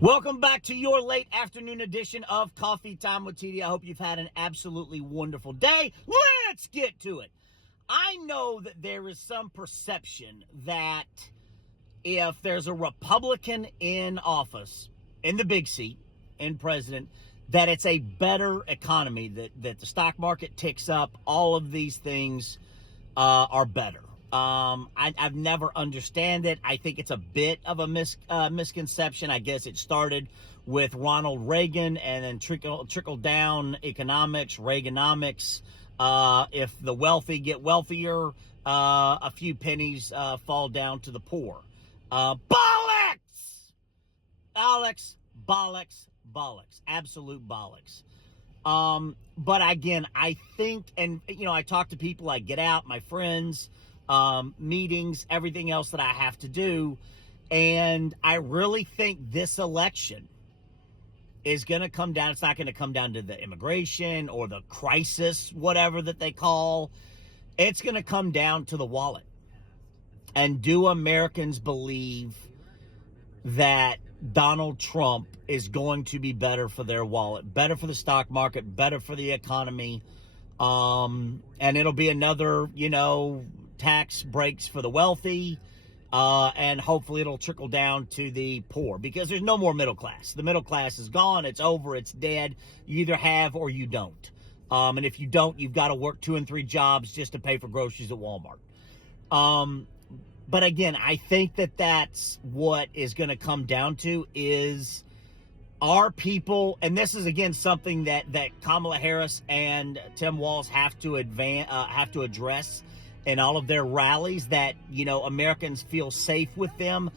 Welcome back to your late afternoon edition of Coffee Time with TD. I hope you've had an absolutely wonderful day. Let's get to it. I know that there is some perception that if there's a Republican in office, in the big seat, in president, that it's a better economy, that the stock market ticks up, all of these things are better. I've never understand it. I think it's a bit of a misconception. I guess it started with Ronald Reagan and then trickle down economics, Reaganomics. If the wealthy get wealthier, a few pennies fall down to the poor. Bollocks! Alex, bollocks. Absolute bollocks. But again, I think, and I talk to people, I get out, my friends, meetings, everything else that I have to do. And I really think this election is going to come down. It's not going to come down to the immigration or the crisis, whatever that they call. It's going to come down to the wallet. And do Americans believe that Donald Trump is going to be better for their wallet, better for the stock market, better for the economy? And it'll be another, tax breaks for the wealthy, and hopefully it'll trickle down to the poor, because there's no more middle class. The middle class is gone. It's over. It's dead. You either have or you don't. And if you don't, you've got to work 2 and 3 jobs just to pay for groceries at Walmart. But again, I think that that's what is going to come down to is our people, and this is again something that Kamala Harris and Tim Walz have to address in all of their rallies, that Americans feel safe with them,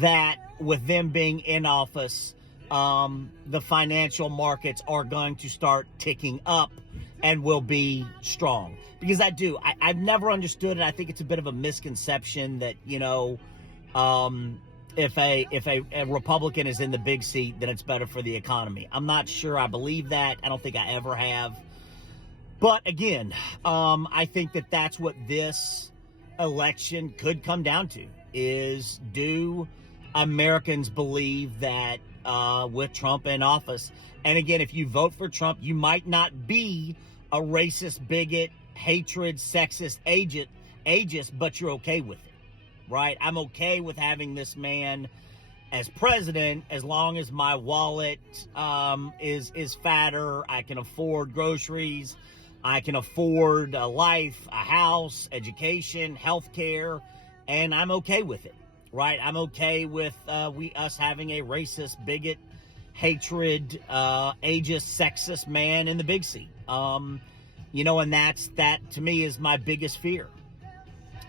that with them being in office, the financial markets are going to start ticking up and will be strong. Because I've never understood it. I think it's a bit of a misconception that if a Republican is in the big seat, then it's better for the economy. I'm not sure I believe that. I don't think I ever have. But again, I think that that's what this election could come down to, is do Americans believe that with Trump in office, and again, if you vote for Trump, you might not be a racist, bigot, hatred, sexist, ageist, but you're okay with it, right? I'm okay with having this man as president as long as my wallet is fatter. I can afford groceries. I can afford a life, a house, education, healthcare, and I'm okay with it, right? I'm okay with us having a racist, bigot, hatred, ageist, sexist man in the big seat. And that to me is my biggest fear.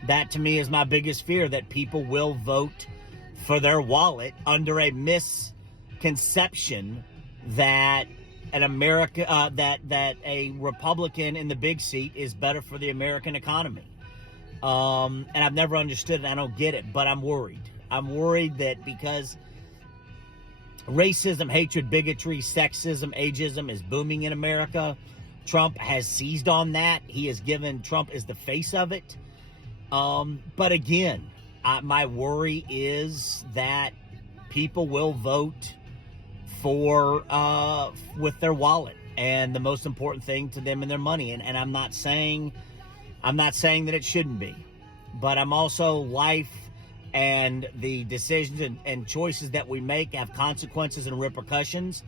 That to me is my biggest fear, that people will vote for their wallet under a misconception that that a Republican in the big seat is better for the American economy. And I've never understood it. I don't get it, but I'm worried. I'm worried that because racism, hatred, bigotry, sexism, ageism is booming in America, Trump has seized on that. Trump is the face of it. But again, my worry is that people will vote for with their wallet, and the most important thing to them and their money. And I'm not saying that it shouldn't be, but I'm also, life and the decisions and choices that we make have consequences and repercussions.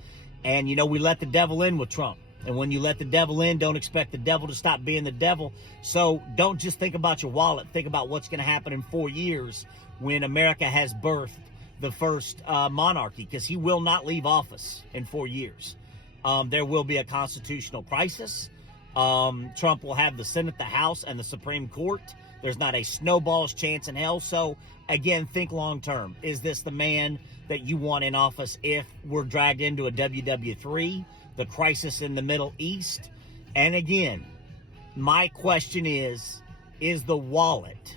And we let the devil in with Trump. And when you let the devil in, don't expect the devil to stop being the devil. So don't just think about your wallet. Think about what's going to happen in 4 years when America has birthed the first monarchy, because he will not leave office in 4 years. There will be a constitutional crisis. Trump will have the Senate, the House, and the Supreme Court. There's not a snowball's chance in hell. So again, think long term. Is this the man that you want in office if we're dragged into a WW3, the crisis in the Middle East? And again, my question is the wallet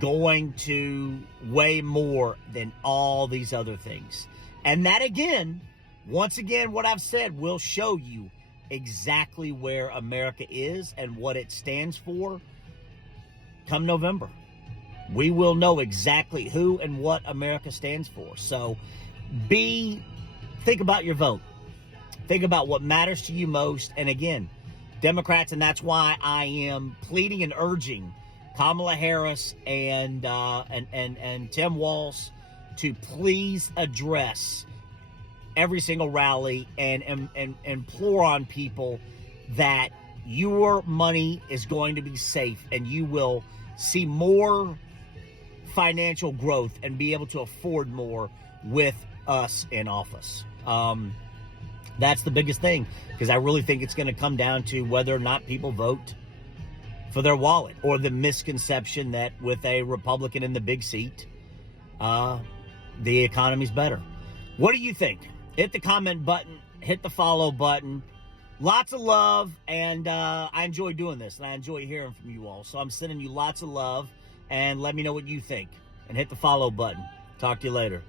going to weigh more than all these other things? And that, again, once again, what I've said will show you exactly where America is and what it stands for come November. We will know exactly who and what America stands for. So think about your vote. Think about what matters to you most. And again, Democrats, and that's why I am pleading and urging Kamala Harris and Tim Walz to please address every single rally and implore on people that your money is going to be safe and you will see more financial growth and be able to afford more with us in office. That's the biggest thing, because I really think it's going to come down to whether or not people vote for their wallet, or the misconception that with a Republican in the big seat, the economy's better. What do you think? Hit the comment button, hit the follow button. Lots of love, and I enjoy doing this, and I enjoy hearing from you all. So I'm sending you lots of love, and let me know what you think. And hit the follow button. Talk to you later.